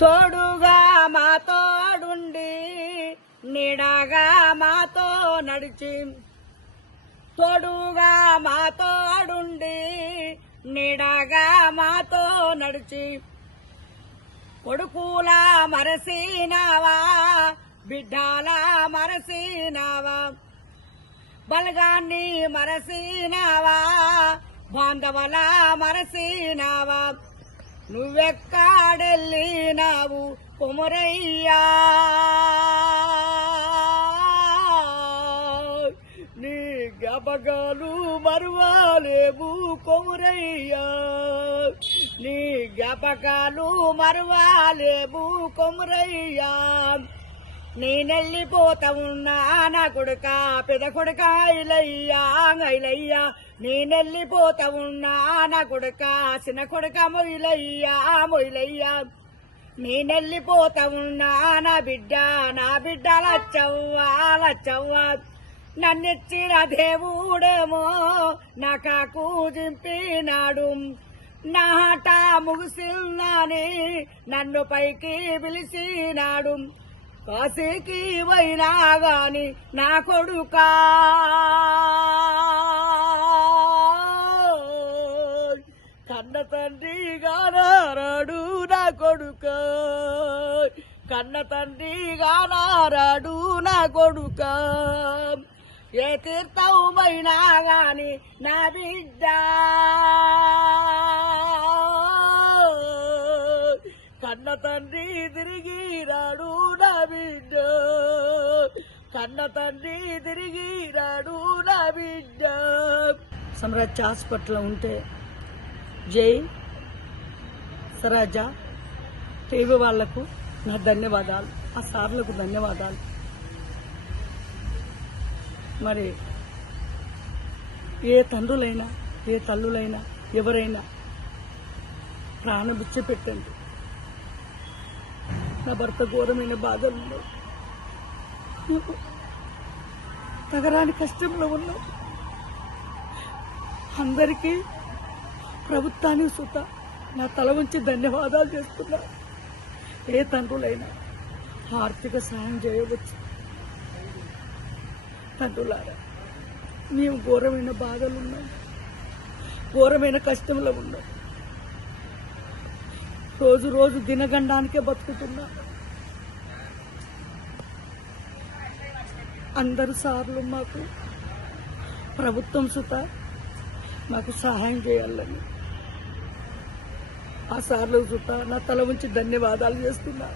తోడుగా మా తోడుండి నీడగా మాతో నడిచి, తోడుగా మా తోడుండి నీడగా మాతో నడిచి, కొడుకుల మరసినావా బిడ్డాల మరసినావా, బలగాన్ని మరసినావా బాంధవల మరసినావా, నువ్వెక్కడెళ్ళినావు కొమురయ్యా, నీ జ్ఞాపకాలు మరువాలేవు కొమురయ్యా, నీ జ్ఞాపకాలు మరువాలేవు కొమురయ్యా, నేనెళ్ళిపోతా ఉన్నా నా కొడుక పెద కొడుక ఇలయ్యా ఐలయ్యా, నేనెళ్ళిపోతా ఉన్నా నా కొడుక చిన్న కొడుక మొయిలయ్యా మొయిలయ్యా, నేనెళ్ళిపోతా ఉన్నా నా బిడ్డ లచ్చవ్వా లచ్చవ్వా, నన్నెచ్చిన దేవుడేమో నా కాకు జింపినాడు, నా ఆట ముగిసిందని నన్ను పైకి పిలిచినాడు, కాశీకి పోయినా గాని నా కొడుకా కన్న తండ్రి గానారాడు నా కొడుక, కన్న తండ్రి గానారాడు నా కొడుక, ఏ తీర్థం పోయినా గాని నా బిడ్డ కన్న తండ్రి తిరిగి రాడు నా బిడ్డ, కన్న తండ్రి తిరిగి రాడు నా బిడ్డ. సమరాజ్ హాస్పిటల్ ఉంటే జై సరాజా టీవీ వాళ్లకు నా ధన్యవాదాలు, ఆ సార్లకు ధన్యవాదాలు. మరి ఏ తండ్రులైనా ఏ తల్లులైనా ఎవరైనా ప్రాణం విడిచిపెట్టండి. నా భర్త ఘోరమైన బాధల్లో తగరాని కష్టంలో ఉన్నాం. అందరికీ ప్రభుత్వానికి సుత నా తల ఉంచి ధన్యవాదాలు చేస్తున్నా. ఏ తండ్రులైనా ఆర్థిక సాయం చేయవచ్చు. తండ్రులారా, మేము ఘోరమైన బాధలు ఉన్నాం, ఘోరమైన కష్టంలో ఉన్నాం. రోజు రోజు దినగండానికే బతుకుతున్నా. అందరు సార్లు మాకు ప్రభుత్వం సుత మాకు సహాయం చేయాలని ఆ సార్లు సుత నా తల ఉంచి ధన్యవాదాలు చేస్తున్నా.